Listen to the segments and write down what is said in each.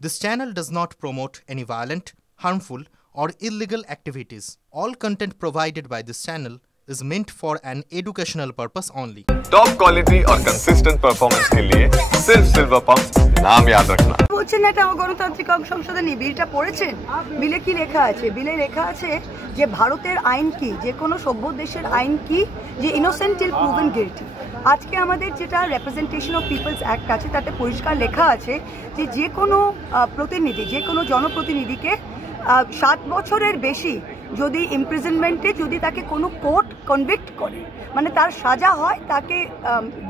This channel does not promote any violent, harmful, or illegal activities. All content provided by this channel is meant for an educational purpose only. Top quality और consistent performance के लिए सिर्फ silver pump नाम याद रखना। বলছেন না এটা গণতান্ত্রিক সংশোধনী বিলটা পড়েছেন? বিলে কি লেখা আছে? বিলে লেখা আছে যে ভারতের আইন কি, যে কোনো সভ্য দেশের আইন কি, যে ইনোসেন্ট টিল প্রুভেন গিলটি। আজকে আমাদের যেটা রিপ্রেজেন্টেশন অফ পিপলস অ্যাক্ট আছে তাতে পরিষ্কার লেখা আছে যে যে কোনো প্রতিনিধি, যে কোনো জনপ্রতিনিধিকে 7 বছরের বেশি যদি ইমপ্রিজনমেন্টে যদি তাকে কোনো কোর্ট কনভিক্ট করে, মানে তার সাজা হয়, তাকে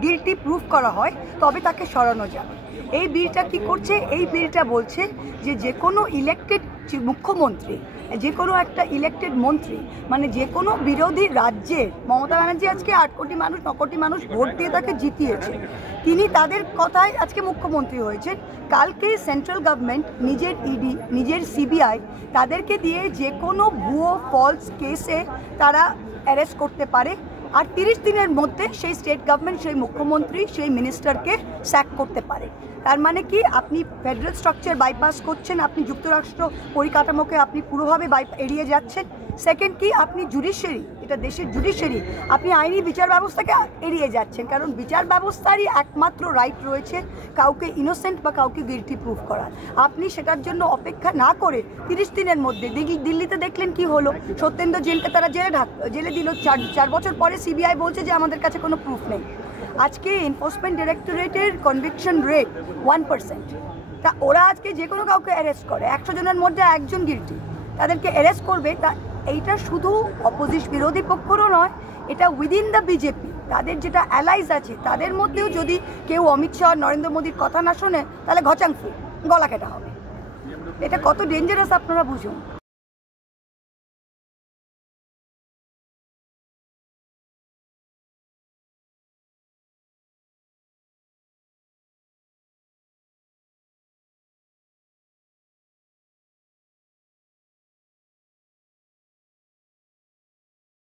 গিলটি প্রুভ করা হয়, তবে তাকে সরানো যাবে। এই বিলটা কি করছে? এই বিলটা বলছে যে যে কোনো ইলেক্টেড মুখ্যমন্ত্রী, যে কোনো একটা ইলেক্টেড মন্ত্রী, মানে যে কোনো বিরোধী রাজ্যের, মমতা ব্যানার্জি আজকে 8 কোটি মানুষ 9 কোটি মানুষ ভোট দিয়ে তাকে জিতিয়েছে, তিনি তাদের কথায় আজকে মুখ্যমন্ত্রী হয়েছেন। কালকে সেন্ট্রাল গভর্নমেন্ট নিজের ইডি, নিজের সিবিআই তাদেরকে দিয়ে যে কোনো ভুয়ো ফলস কেসে তারা অ্যারেস্ট করতে পারে, আর 30 দিনের মধ্যে সেই স্টেট গভর্নমেন্ট, সেই মুখ্যমন্ত্রী, সেই মিনিস্টারকে স্যাক করতে পারে। তার মানে কি, আপনি ফেডারেল স্ট্রাকচার বাইপাস করছেন, আপনি যুক্তরাষ্ট্র পরিকাঠামোকে আপনি পুরোভাবে এড়িয়ে যাচ্ছেন। সেকেন্ড কি, আপনি জুডিশিয়ারি, এটা দেশের জুডিশিয়ারি, আপনি আইনি বিচার ব্যবস্থাকে এড়িয়ে যাচ্ছেন, কারণ বিচার ব্যবস্থারই একমাত্র রাইট রয়েছে কাউকে ইনোসেন্ট বা কাউকে গিলটি প্রুভ করার। আপনি সেটার জন্য অপেক্ষা না করে 30 দিনের মধ্যে, দিল্লিতে দেখলেন কি হলো, সত্যেন্দ্র জৈনকে তারা জেলে দিল, 4 বছর পরে সিবিআই বলছে যে আমাদের কাছে কোনো প্রুফ নেই। আজকে এনফোর্সমেন্ট ডিরেক্টরেটের কনভিকশন রেট 1%। তা ওরা আজকে যে কোনো কাউকে অ্যারেস্ট করে, 100 জনের মধ্যে একজন গিলটি, তাদেরকে অ্যারেস্ট করবে। তা এইটা শুধু অপোজিশন বিরোধী পক্ষরও নয়, এটা উইদিন দ্য বিজেপি, তাদের যেটা অ্যালাইজ আছে তাদের মধ্যেও যদি কেউ অমিত শাহ, নরেন্দ্র মোদীর কথা না শোনে, তাহলে ঘচাংফু, গলা কেটা হবে। এটা কত ডেঞ্জারাস আপনারা বুঝুন।